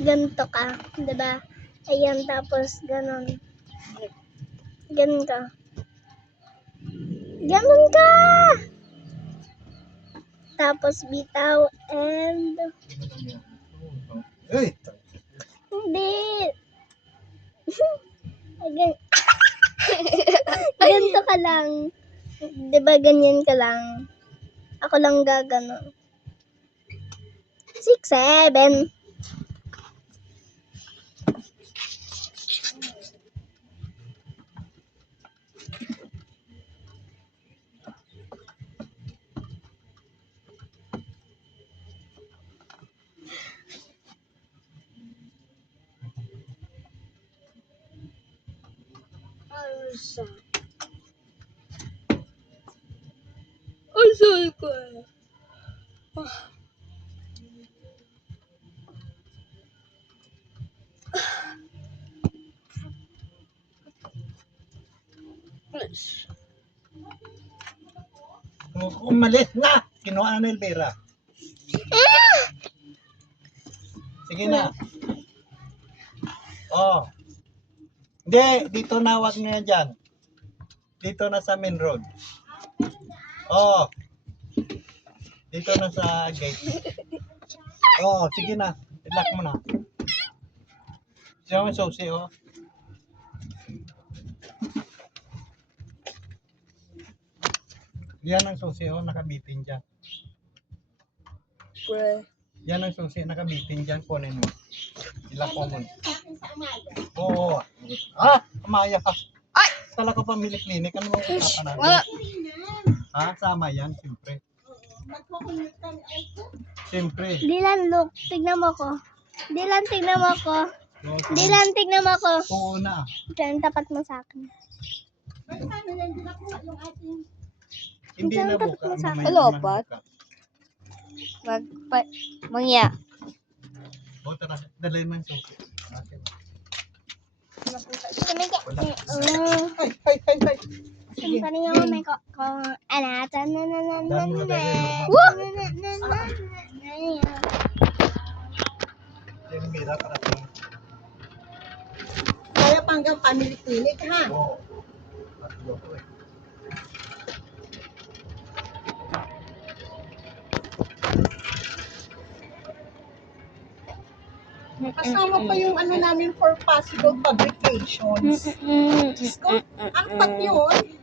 ganito ka, diba? Ayan, tapos ganon. Ganon ka. Ganon ka! Tapos bitaw and... Hey! Hindi! Ganito ka lang. Diba ganyan ka lang? Ako lang gagano. 6, 7. Asal ko eh. Please. Umalis na! Kinuha na ni Elvira. Sige na. Oh. Hindi, dito na, wag na dyan. Dito na sa main road. Oh. Dito na sa gate. Oh, sige na. I-lock mo na. Siya mo susi, oh. Yan ang susi, oh. Nakabitin dyan. Yan ang susi, nakabitin dyan. Kunin mo. I-lock mo muna. Oo. Ah, Amaya ka. Ay! Tala ka pamili clinic. Ano bang usapan natin? Wala. Ha? Sama yan, siyempre. Siyempre. Dilan, look. Tignan mo ko. Dilan, tignan mo ko. Dilan, tignan mo ko. Oo na. Diyan, tapat mo sa akin. Hindi na Diyan, tapat buka. mo sa akin. Lopat. Mangya. O tara, dalhin mo yung susi. Okay. Wala. Ay. Sige. Saan yung may ko? Anatan na na na na Dami mo na. na Woo! Yung mira para sa... Kaya pa hanggang family clinic, ha? Oo. Tatlo ko eh. Kasama pa yung ano namin for possible publications. Diyos ko, apat yun.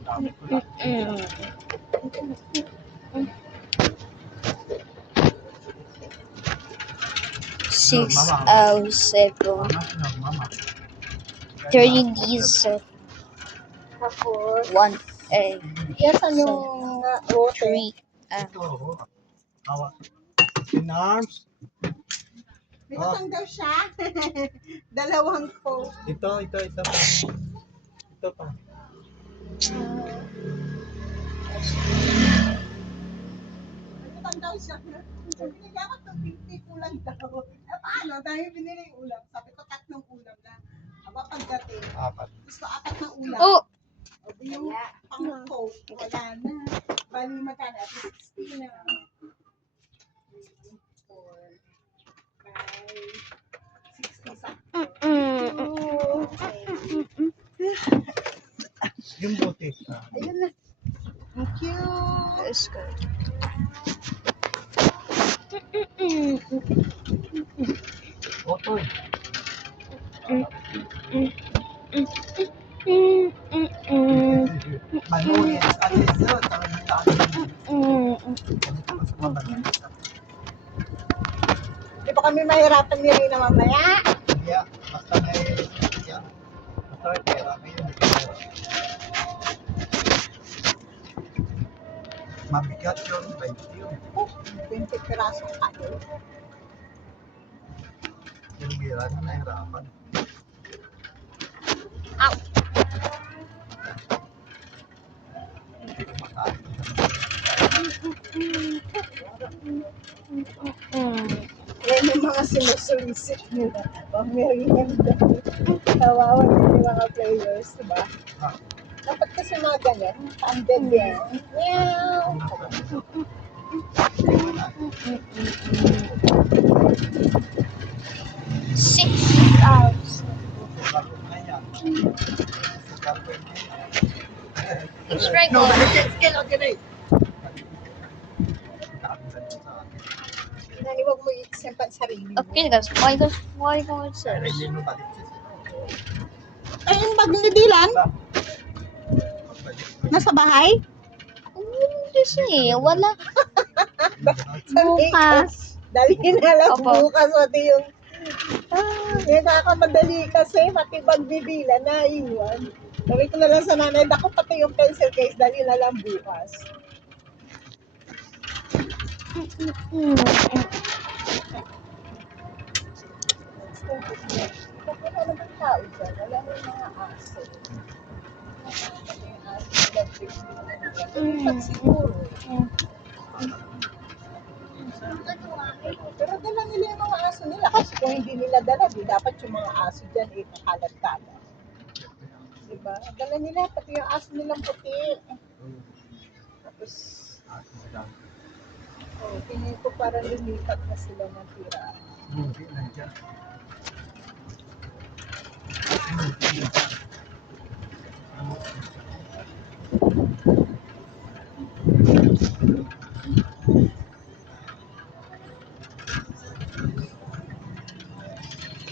Dami ko lang. Six seven. Mama. 30 days. Tapos, 1 yes, anong rote? 3. Ito, oh. Hawak. In arms. May daw siya. Dalawang ko. Ito pa. Ito pa. May daw siya. Binigyan ko ng 50 kulang daw. Paano? Dahil binili yung ulam. Sabi ko, 3 ulam na. Aba, pagdating. Apat. Gusto 4 na ulam. Oh! O, yung pang-coke, wala na. Bali, magkano? 60 na. 4, 5, 60 sa. Yung bote. Ayun na. Thank you. Let's go. Otoy. Manunin. Ano yun? Di ba kami mahirapan ni Rina mamaya? Yeah. Basta may... Yeah. Basta may pera. Mabigat yun. 20 yun. 20 piraso kayo. Yung bira na nahirapan. Ow! Hindi ko makain. Yan yung mga sinusulisit nila. Pamerienda. Kawawa yung mga players, diba? Dapat kasi mga ganyan, handed yan. Meow! 6,000. Sprinkle. Nani, huwag mo i-exempt ang sarili mo. Okay, guys. Why go inside? Ay, yung bag ni Dylan? Nasa bahay? Hindi siya eh. Wala. Bukas. Dali na lang Opo. bukas, pati yung... May nakakamadali kasi, pati bag ni Dylan na iwan. Sabi ko na lang sa nanay, dako pati yung pencil case, dali na lang bukas. Wala naman tao dyan, wala naman mga aso. Pati yung aso, nag-fix din naman nila. Pag siguro. Pero dala nila yung mga aso nila. Kasi kung hindi nila dala, di dapat yung mga aso dyan eh, makalat-kalat. Diba? Dala nila, pati yung aso nilang puti. Tapos, tingin ko parang lumipat na sila ng tira.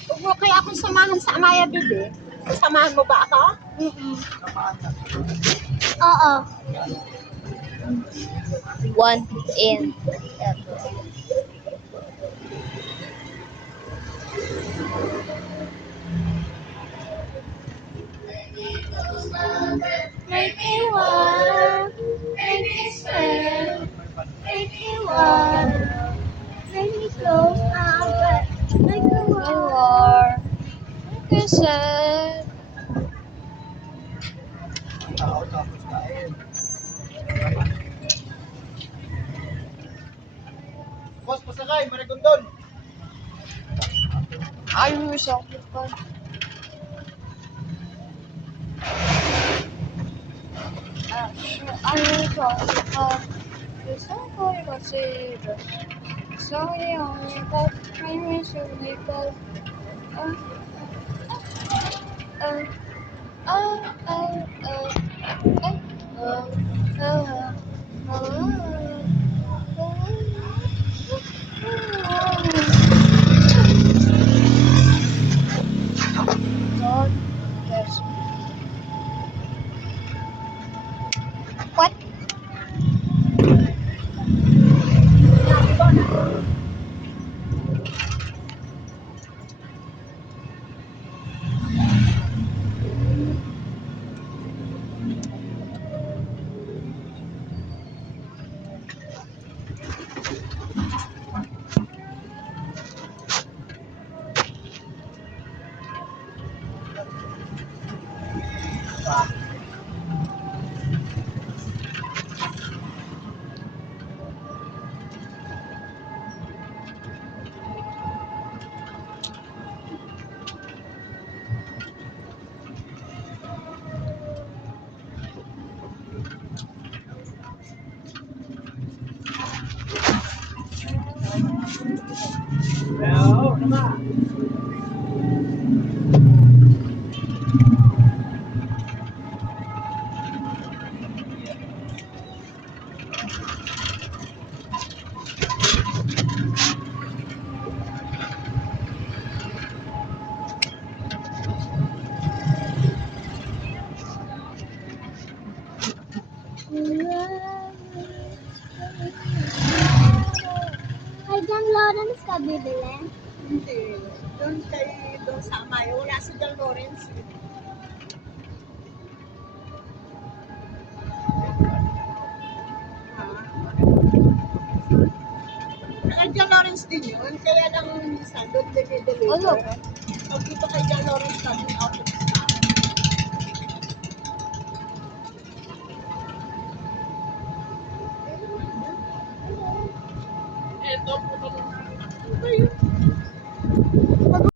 Huwag mo kaya akong samahan sa Amaya Bibi. Samahan mo ba ako? Oo. 1 in. Make me warm, make me sweat, make me warm, make me close up, make me You warm. are. Okay, sir. Tao tapos kain. Boss, pasakay, marigondon. Ayaw mo siya. Ayaw siya. Gusto ko yung masira. Sayang, may misulipat. Yes. What? Kay John Lawrence ka bibili? Hindi. Doon sa Amaya. Wala si Del Lawrence. Kay John Lawrence din yun. Kaya lang minsan doon Ano? dinideliver. Pag dito kay John Lawrence kami, out of